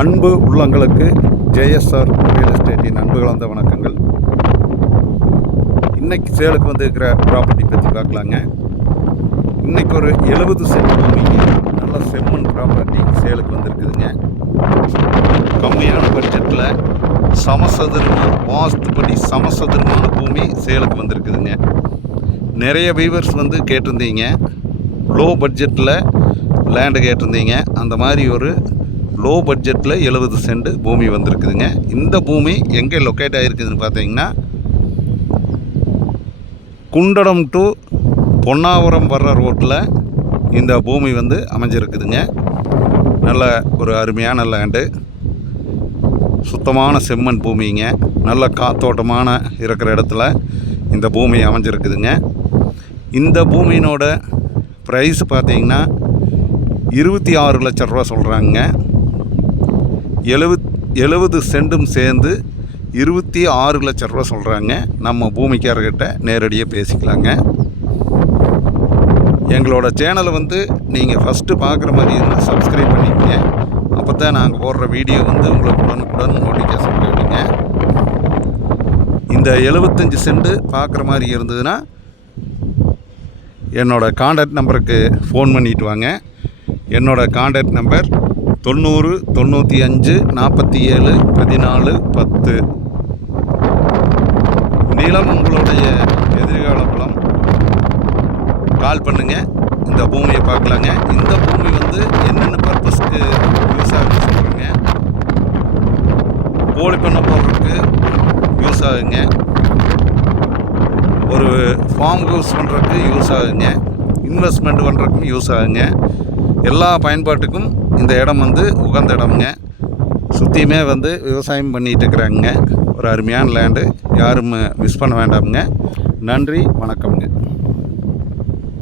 அன்பு உள்ளங்களுக்கு JSR real எஸ்டேட்டின் அன்பு கலந்த வணக்கங்கள். இன்றைக்கி சேலுக்கு வந்துருக்கிற ப்ராப்பர்ட்டி பற்றி பார்க்கலாங்க. இன்றைக்கி ஒரு 70 சென்ட் பூமிக்கு நல்ல செம்மண் ப்ராப்பர்ட்டி சேலுக்கு வந்திருக்குதுங்க. கம்மியான பட்ஜெட்டில் சமசதுரமாக வாஸ்துப்படி சமசதுரமான பூமி சேலுக்கு வந்திருக்குதுங்க. நிறைய வியூவர்ஸ் வந்து கேட்டிருந்தீங்க, லோ பட்ஜெட்டில் லேண்டு கேட்டிருந்தீங்க. அந்த மாதிரி ஒரு லோ பட்ஜெட்டில் 70 சென்ட் பூமி வந்திருக்குதுங்க. இந்த பூமி எங்கே லொக்கேட் ஆகிருக்குதுன்னு பார்த்தீங்கன்னா, குண்டடம் டு பொன்னாவரம் வர்ற ரோட்டில் இந்த பூமி வந்து அமைஞ்சிருக்குதுங்க. நல்ல ஒரு அருமையான லேண்டு, சுத்தமான செம்மண் பூமிங்க. நல்ல காத்தோட்டமான இருக்கிற இடத்துல இந்த பூமி அமைஞ்சிருக்குதுங்க. இந்த பூமியினோட ப்ரைஸ் பார்த்தீங்கன்னா 26 லட்சம் ரூபா சொல்கிறாங்க. 70 சென்டும் சேர்ந்து 26 லட்சம் ரூபா சொல்கிறாங்க. நம்ம பூமிக்காரர்கிட்ட நேரடியாக பேசிக்கலாங்க. எங்களோட சேனலை வந்து நீங்கள் ஃபஸ்ட்டு பார்க்குற மாதிரி இருந்தால் சப்ஸ்கிரைப் பண்ணிக்கங்க. அப்போ தான் நாங்கள் போடுற வீடியோ வந்து உங்களுக்கு உடனுக்குடன் நோட்டிஃபிகேஷன் கேளுங்க. இந்த 75 சென்ட் பார்க்குற மாதிரி இருந்ததுன்னா என்னோடய கான்டாக்ட் நம்பருக்கு ஃபோன் பண்ணிவிட்டு வாங்க. என்னோடய கான்டாக்ட் நம்பர் 90 95 47 14 10. நிலம் உங்களுடைய எதிர்கால பலம். கால் பண்ணுங்கள், இந்த பூமியை பார்க்கலாங்க. இந்த பூமி வந்து என்னென்ன பர்பஸ்க்கு யூஸ் ஆகுன்னு சொல்கிறேங்க. கோழி பண்ணை போடுறதுக்கு யூஸ் ஆகுங்க, ஒரு ஃபார்ம் ஹவுஸ் பண்ணுறதுக்கு யூஸ் ஆகுங்க, இன்வெஸ்ட்மெண்ட் பண்ணுறதுக்கும் யூஸ் ஆகுங்க. எல்லா பயன்பாட்டுக்கும் இந்த இடம் வந்து உகந்த இடம்ங்க. சுற்றியுமே வந்து விவசாயம் பண்ணிகிட்டு இருக்கிறாங்க. ஒரு அருமையான லேண்டு, யாரும் மிஸ் பண்ண வேண்டாமுங்க. நன்றி, வணக்கம்ங்க.